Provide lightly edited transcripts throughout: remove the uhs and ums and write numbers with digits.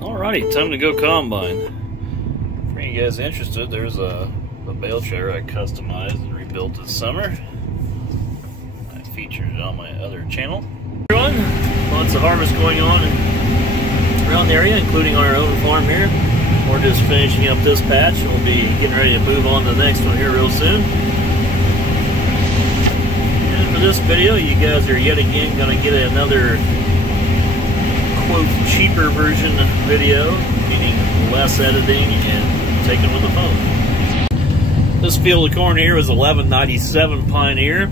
Alrighty, time to go combine. For you guys interested, there's a bale trailer I customized and rebuilt this summer. I featured it on my other channel. Everyone, lots of harvest going on around the area, including on our own farm here. We're just finishing up this patch and we'll be getting ready to move on to the next one here real soon. And for this video, you guys are yet again going to get another quote cheaper version video, meaning less editing and taken with the phone. This field of corn here was 1197 Pioneer.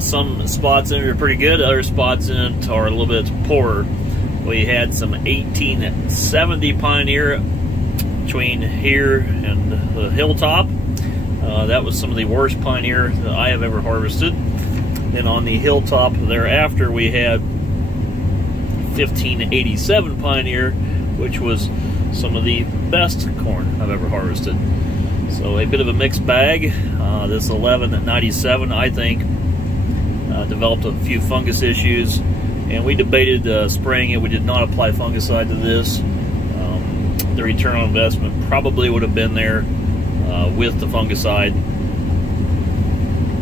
Some spots in it are pretty good, other spots in it are a little bit poorer. We had some 1870 Pioneer between here and the hilltop. That was some of the worst Pioneer that I have ever harvested. Then on the hilltop thereafter we had 1587 Pioneer, which was some of the best corn I've ever harvested. So a bit of a mixed bag. This 1197, I think, developed a few fungus issues, and we debated spraying it. We did not apply fungicide to this. The return on investment probably would have been there with the fungicide.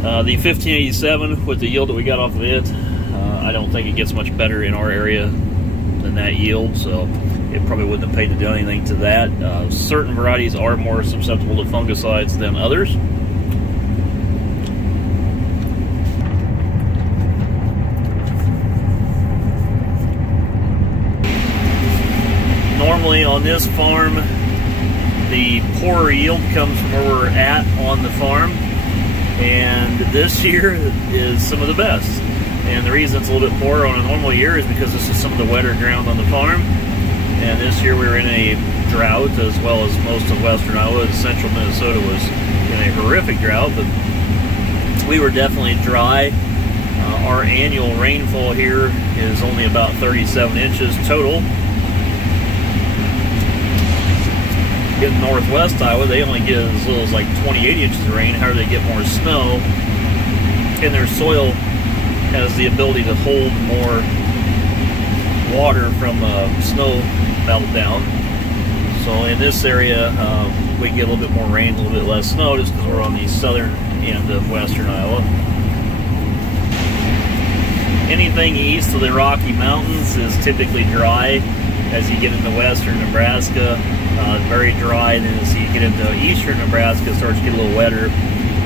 The 1587, with the yield that we got off of it, I don't think it gets much better in our area than that yield, so it probably wouldn't have paid to do anything to that. Certain varieties are more susceptible to fungicides than others. Normally on this farm, the poorer yield comes from where we're at on the farm, and this year is some of the best. And the reason it's a little bit poorer on a normal year is because this is some of the wetter ground on the farm. And this year we were in a drought, as well as most of western Iowa. Central Minnesota was in a horrific drought, but we were definitely dry. Our annual rainfall here is only about 37 inches total. In northwest Iowa, they only get as little as like 28 inches of rain. However, they get more snow, and their soil has the ability to hold more water from snow meltdown. So in this area, we get a little bit more rain, a little bit less snow, just because we're on the southern end of western Iowa. Anything east of the Rocky Mountains is typically dry. As you get into western Nebraska, very dry, and then as you get into eastern Nebraska, it starts to get a little wetter,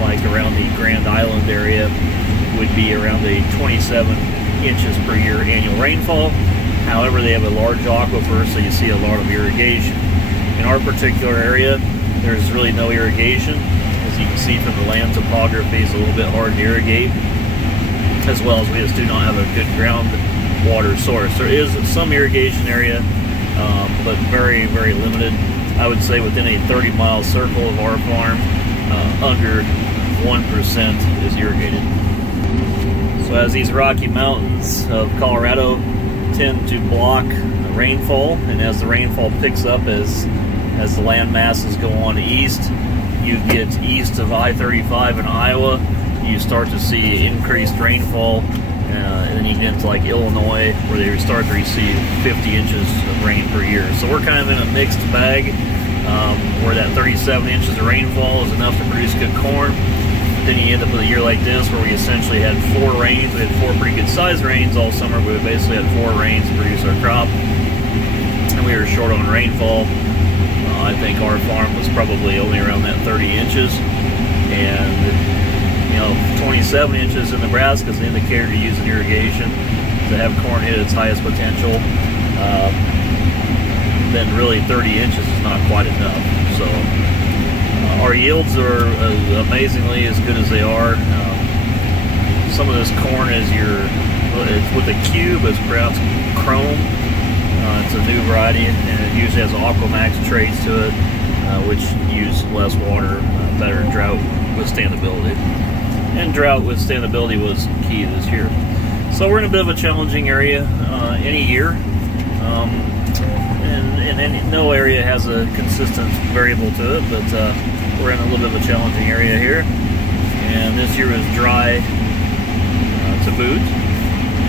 like around the Grand Island area would be around the 27 inches per year annual rainfall. However, they have a large aquifer, so you see a lot of irrigation. In our particular area, there's really no irrigation. As you can see from the land topography, it's a little bit hard to irrigate, as well as we just do not have a good groundwater source. There is some irrigation area, but very, very limited. I would say within a 30-mile circle of our farm, under 1% is irrigated. So as these Rocky Mountains of Colorado tend to block the rainfall, and as the rainfall picks up as the land masses go on east, you get east of I-35 in Iowa, you start to see increased rainfall, and then you get into like Illinois, where they start to receive 50 inches of rain per year. So we're kind of in a mixed bag, where that 37 inches of rainfall is enough to produce good corn. Then you end up with a year like this, where we essentially had 4 rains. We had 4 pretty good sized rains all summer, but we basically had 4 rains to produce our crop, and we were short on rainfall. I think our farm was probably only around that 30 inches, and 27 inches in Nebraska is an indicator to use in irrigation to have corn hit its highest potential. Then really 30 inches is not quite enough. So our yields are amazingly as good as they are. Some of this corn is it's with a cube, it's perhaps chrome. It's a new variety, and it usually has Aquamax traits to it, which use less water, better drought withstandability. And drought withstandability was key this year. So we're in a bit of a challenging area any year. And no area has a consistent variable to it, but we're in a little bit of a challenging area here. And this year was dry to boot.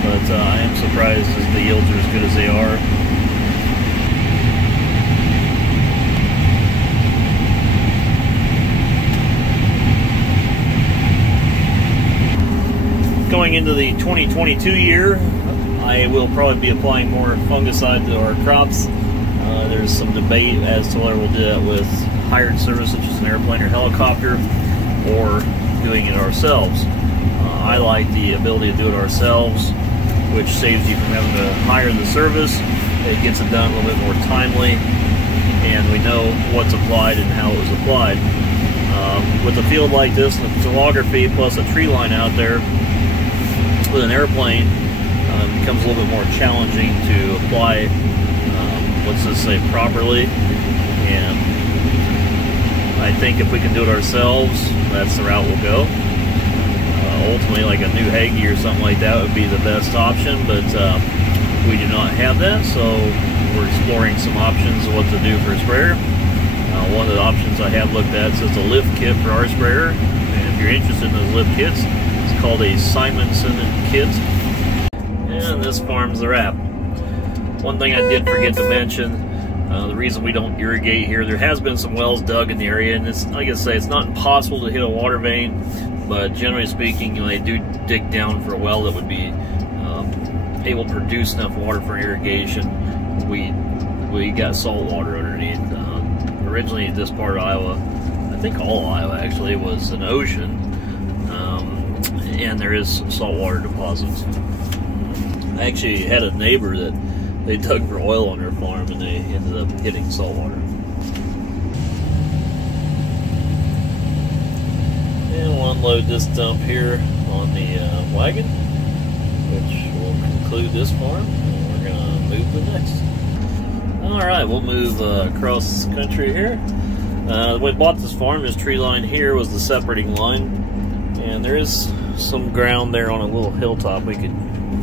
but I am surprised that the yields are as good as they are. Going into the 2022 year, I will probably be applying more fungicide to our crops. There's some debate as to whether we'll do that with hired service such as an airplane or helicopter, or doing it ourselves. I like the ability to do it ourselves, which saves you from having to hire the service. It gets it done a little bit more timely, and we know what's applied and how it was applied. With a field like this, and the topography plus a tree line out there, with an airplane, it becomes a little bit more challenging to apply, let's just say, properly. And I think if we can do it ourselves, that's the route we'll go. Ultimately, like a new Hagee or something like that would be the best option, but we do not have that, so we're exploring some options of what to do for a sprayer. One of the options I have looked at is a lift kit for our sprayer, and if you're interested in those lift kits, it's called a Simonson kit, and this farm's the wrap. One thing I did forget to mention, the reason we don't irrigate here, there has been some wells dug in the area, and it's, like I say, it's not impossible to hit a water vein, but generally speaking, you know, they do dig down for a well that would be able to produce enough water for irrigation. We got salt water underneath. Originally, this part of Iowa, I think all of Iowa actually, was an ocean, and there is saltwater deposits. I actually had a neighbor that they dug for oil on their farm, and they ended up hitting saltwater. And we'll unload this dump here on the wagon, which will conclude this farm, and we're going to move to the next. Alright, we'll move across the country here. When we bought this farm, this tree line here was the separating line, and there is some ground there on a little hilltop. We could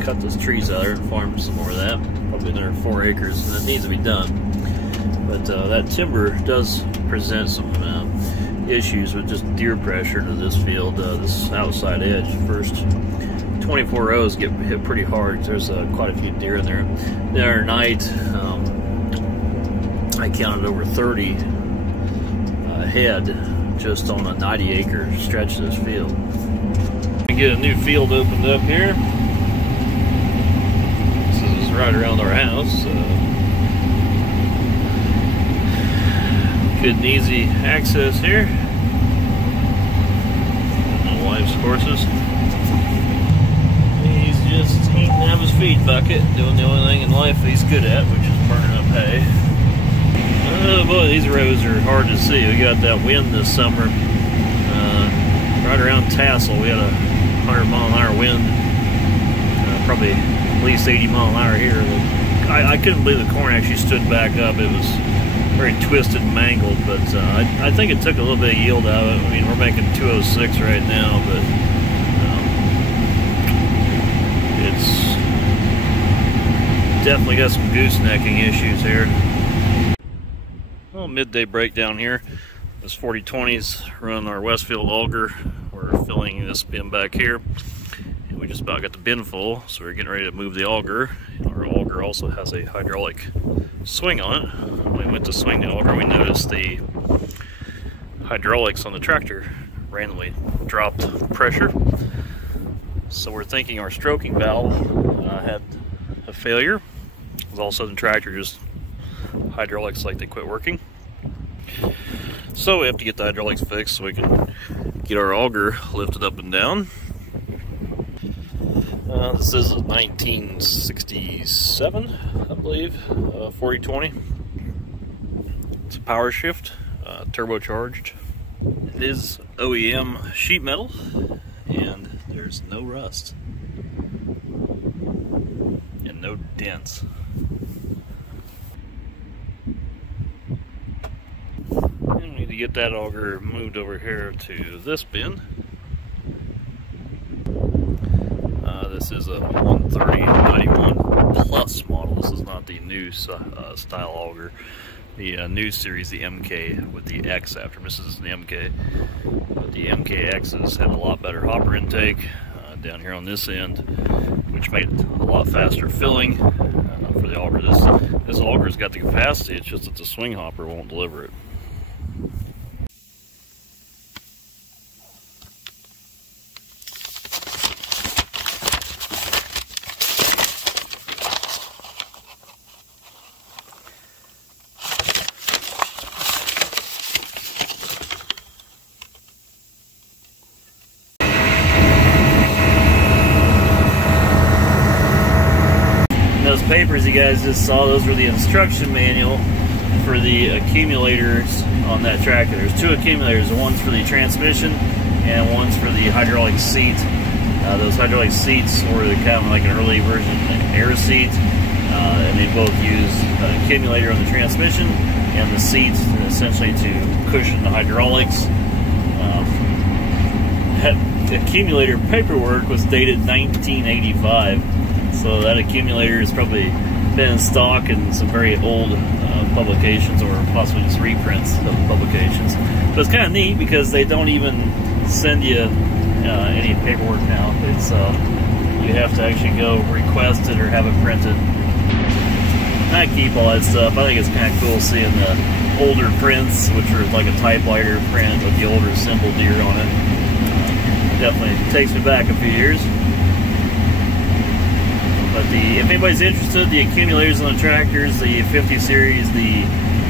cut those trees out there and farm some more of that. Probably another 4 acres, and it needs to be done. But that timber does present some issues with just deer pressure to this field. This outside edge, first 24 rows get hit pretty hard. There's quite a few deer in there. The other night, I counted over 30 head just on a 90-acre stretch of this field. We get a new field opened up here. This is right around our house. Good and easy access here. My wife's horses. He's just eating out of his feed bucket, doing the only thing in life he's good at, which is burning up hay. Oh boy, these roads are hard to see. We got that wind this summer. Right around Tassel, we had a 100-mile-an-hour wind. Probably at least 80 mile an hour here. I couldn't believe the corn actually stood back up. It was very twisted and mangled, but I think it took a little bit of yield out of it. I mean, we're making 206 right now, but it's definitely got some goosenecking issues here. Well, midday breakdown here. This 4020's run our Westfield auger. We're filling this bin back here. And we just about got the bin full, so we're getting ready to move the auger. Our auger also has a hydraulic swing on it. When we went to swing the auger, we noticed the hydraulics on the tractor randomly dropped pressure. So we're thinking our stroking valve had a failure. All of a sudden the tractor just hydraulics like they quit working. So we have to get the hydraulics fixed so we can get our auger lifted up and down. This is a 1967, I believe, 4020. It's a power shift, turbocharged. It is OEM sheet metal, and there's no rust and no dents. And we need to get that auger moved over here to this bin. This is a 13091 Plus model. This is not the new style auger. The new series, the MK with the X after. This is the MK. But the MKXs had a lot better hopper intake, down here on this end, which made it a lot faster filling for the auger. This auger's got the capacity, it's just that the swing hopper won't deliver it. Those papers you guys just saw, those were the instruction manual for the accumulators on that tractor. There's two accumulators, one's for the transmission and one's for the hydraulic seat. Those hydraulic seats were kind of like an early version of an air seat, and they both use an accumulator on the transmission and the seats essentially to cushion the hydraulics. That accumulator paperwork was dated 1985. So that accumulator has probably been in stock in some very old publications, or possibly just reprints of publications. But it's kind of neat because they don't even send you any paperwork now. It's you have to actually go request it or have it printed. I keep all that stuff. I think it's kind of cool seeing the older prints, which are like a typewriter print with the older symbol deer on it. Definitely takes me back a few years. But if anybody's interested, the accumulators on the tractors, the 50 series, the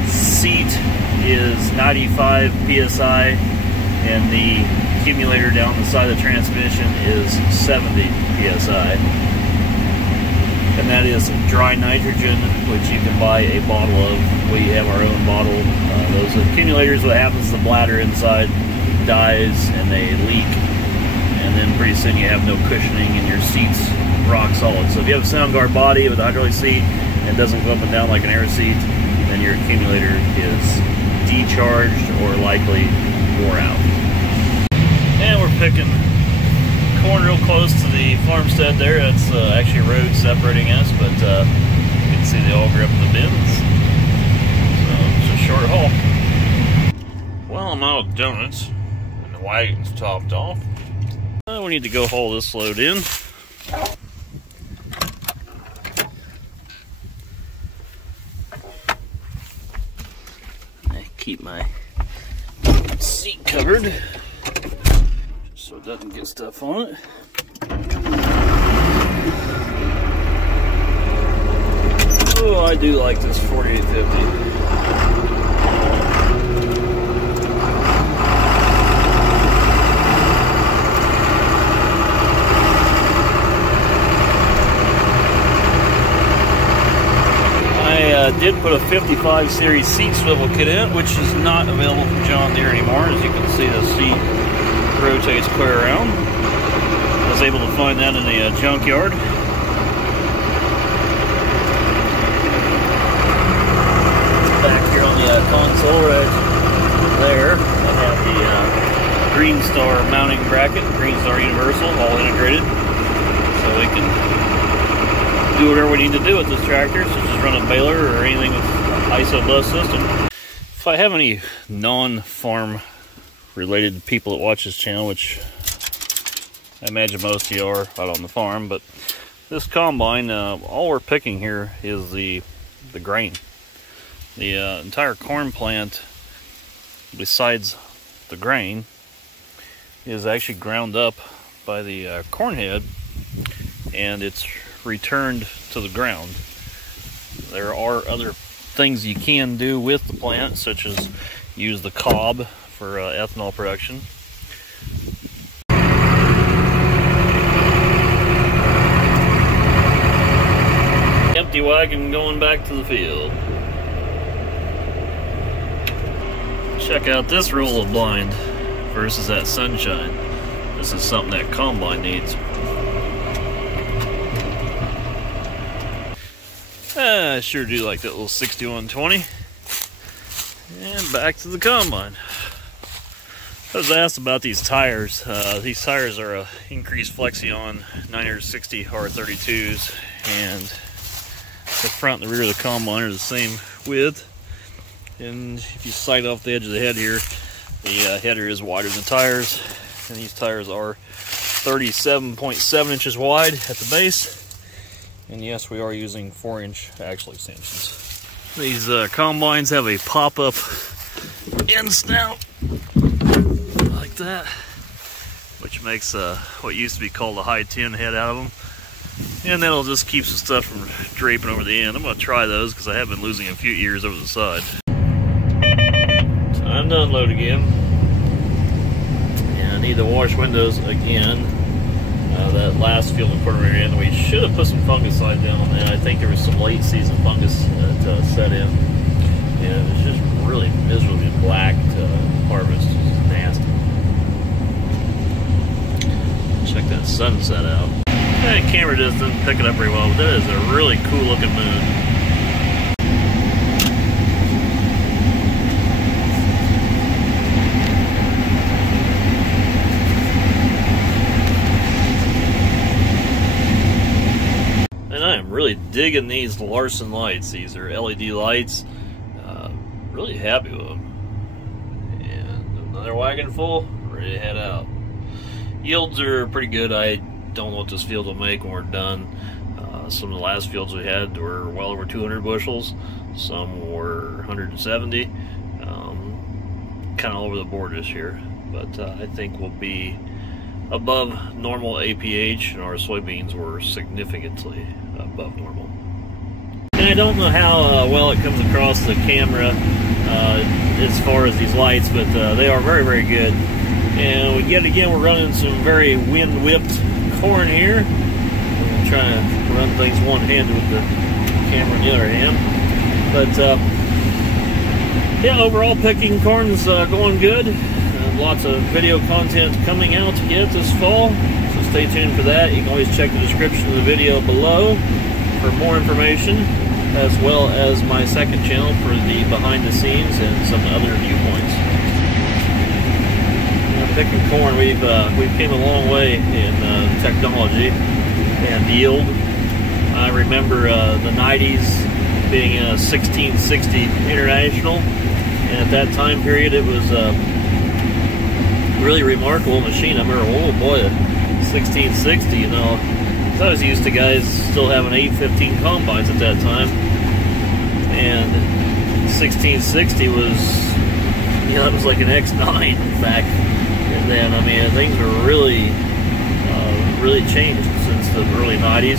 seat is 95 PSI, and the accumulator down the side of the transmission is 70 PSI. And that is dry nitrogen, which you can buy a bottle of. We have our own bottle. Those accumulators, what happens is the bladder inside dies and they leak, and then pretty soon you have no cushioning and your seat's rock solid. So if you have a Soundguard body with a hydraulic seat and it doesn't go up and down like an air seat, then your accumulator is decharged or likely wore out. And we're picking corn real close to the farmstead there. That's actually a road separating us, but you can see the auger up in the bins. So it's a short haul. Well, I'm out of donuts and the wagon's topped off. We need to go haul this load in. Keep my seat covered so it doesn't get stuff on it. Oh, I do like this 4850. Did put a 55 series seat swivel kit in, which is not available from John Deere anymore. As you can see, the seat rotates clear around. I was able to find that in a junkyard. Back here on the console right there, I have the Green Star mounting bracket, Green Star Universal, all integrated, so we can do whatever we need to do with this tractor, such as run a baler or anything with ISO bus system. If I have any non-farm related people that watch this channel, which I imagine most of you are out on the farm, but this combine, all we're picking here is the grain. The entire corn plant, besides the grain, is actually ground up by the corn head, and it's returned to the ground. There are other things you can do with the plant, such as use the cob for ethanol production. Empty wagon going back to the field. Check out this roll of blind versus that sunshine. This is something that combine needs. I sure do like that little 6120. And back to the combine. I was asked about these tires. These tires are increased Flexion 960 R32s, and the front and the rear of the combine are the same width. And if you sight off the edge of the head here, the header is wider than the tires, and these tires are 37.7 inches wide at the base. And yes, we are using 4-inch axle extensions. These combines have a pop-up end snout like that, which makes what used to be called a high tin head out of them. And that'll just keep some stuff from draping over the end. I'm going to try those because I have been losing a few ears over the side. Time to unload again. And I need to wash windows again. That last field and quarter area, and we should have put some fungicide down on that. I think there was some late season fungus that set in. And it's just really miserably black to harvest. It's nasty. Check that sunset out. That camera just didn't pick it up very well, but that is a really cool looking moon. And I am really digging these Larson lights. These are LED lights. Really happy with them. And another wagon full, ready to head out. Yields are pretty good. I don't know what this field will make when we're done. Some of the last fields we had were well over 200 bushels. Some were 170. Kind of all over the board this year. But I think we'll be above normal APH, and our soybeans were significantly above normal. And I don't know how well it comes across the camera as far as these lights, but they are very, very good. And yet again, we're running some very wind-whipped corn here. I'm trying to run things one-handed with the camera in the other hand. But yeah, overall picking corn's going good. Lots of video content coming out yet this fall, so stay tuned for that. You can always check the description of the video below for more information, as well as my second channel for the behind the scenes and some other viewpoints. Picking corn, we've came a long way in technology and yield. I remember the 90s being a 1660 International, and at that time period it was really remarkable machine. I remember, oh boy, 1660, you know. I was used to guys still having 815 combines at that time. And 1660 was, you know, it was like an X9 back then. I mean, things were really, really changed since the early 90s.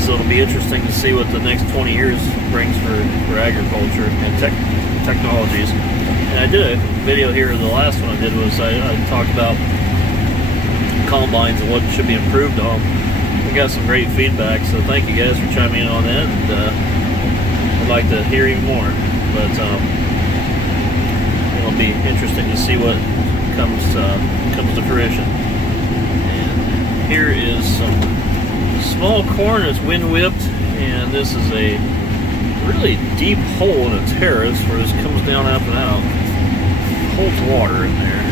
So it'll be interesting to see what the next 20 years brings for agriculture and technologies. And I did a video here, the last one I did was I talked about combines and what should be improved on. We got some great feedback, so thank you guys for chiming in on that, and I'd like to hear even more. But it'll be interesting to see what comes to fruition. And here is some small corn that's wind whipped, and this is a really deep hole in a terrace where this comes down up and out. Holds water in there.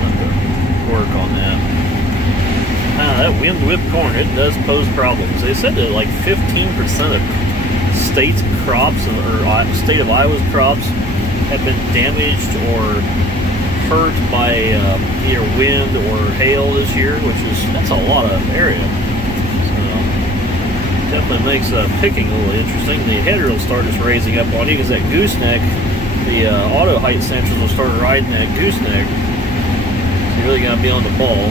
I'll have to work on that. That wind whipped corn, it does pose problems. They said that like 15% of state crops, or state of Iowa's crops, have been damaged or hurt by either wind or hail this year, that's a lot of area. Definitely makes picking a little interesting. The header will start just raising up on you because that gooseneck, the auto height sensors will start riding that gooseneck. So you really got to be on the ball.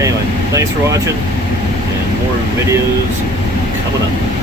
Anyway, thanks for watching, and more videos coming up.